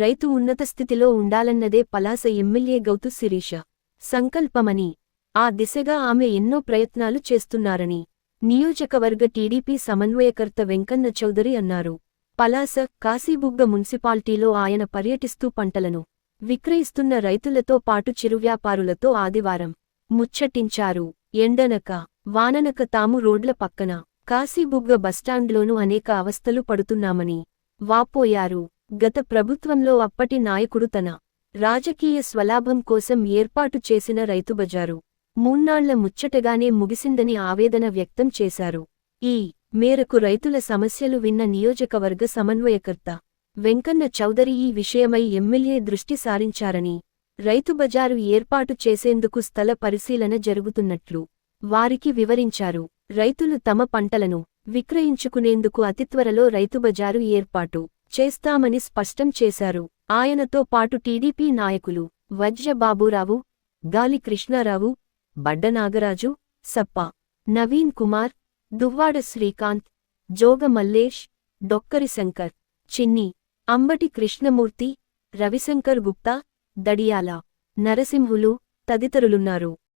రైతు ఉన్నత స్థితిలో ఉండాలన్నదే పలాస ఎమ్మెల్యే గౌతు శిరీష. సంకల్పమని ఆ దిశగా ఆమె ఎన్నో ప్రయత్నాలు చేస్తున్నారని నియోజకవర్గ టీడీపీ సమన్వయకర్త వెంకన్న చౌదరి అన్నారు. పలాస కాశీబుగ్గ మున్సిపాల్టీలో ఆయన పర్యటిస్తూ పంటలను విక్రయిస్తున్న రైతులతో పాటు చిరువ్యాపారులతో ఆదివారం ముచ్చటించారు. ఎండనక వాననక తాము రోడ్ల పక్కన కాశీబుగ్గ బస్టాండ్లోనూ అనేక అవస్థలు పడుతున్నామని వాపోయారు. గత ప్రభుత్వంలో అప్పటి నాయకుడు తన రాజకీయ స్వలాభం కోసం ఏర్పాటు చేసిన రైతుబజారు మూన్నాళ్ళ ముచ్చటగానే ముగిసిందని ఆవేదన వ్యక్తం చేశారు. ఈ మేరకు రైతుల సమస్యలు విన్న నియోజకవర్గ సమన్వయకర్త వెంకన్న చౌదరి ఈ విషయమై ఎమ్మెల్యే దృష్టి సారించారని రైతు బజారు ఏర్పాటు చేసేందుకు స్థల పరిశీలన జరుగుతున్నట్లు వారికి వివరించారు. రైతులు తమ పంటలను విక్రయించుకునేందుకు అతి త్వరలో రైతు బజారు ఏర్పాటు చేస్తామని స్పష్టం చేశారు. ఆయనతో పాటు టీడీపీ నాయకులు వజ్ర బాబూరావు గాలి కృష్ణారావు బడ్డనాగరాజు సప్ప నవీన్ కుమార్ దువ్వాడ శ్రీకాంత్ జోగ మల్లేష్ డొక్కరి శంకర్ చిన్ని అంబటి కృష్ణమూర్తి రవిశంకర్ గుప్తా దడియాల నరసింహులు తదితరులున్నారు.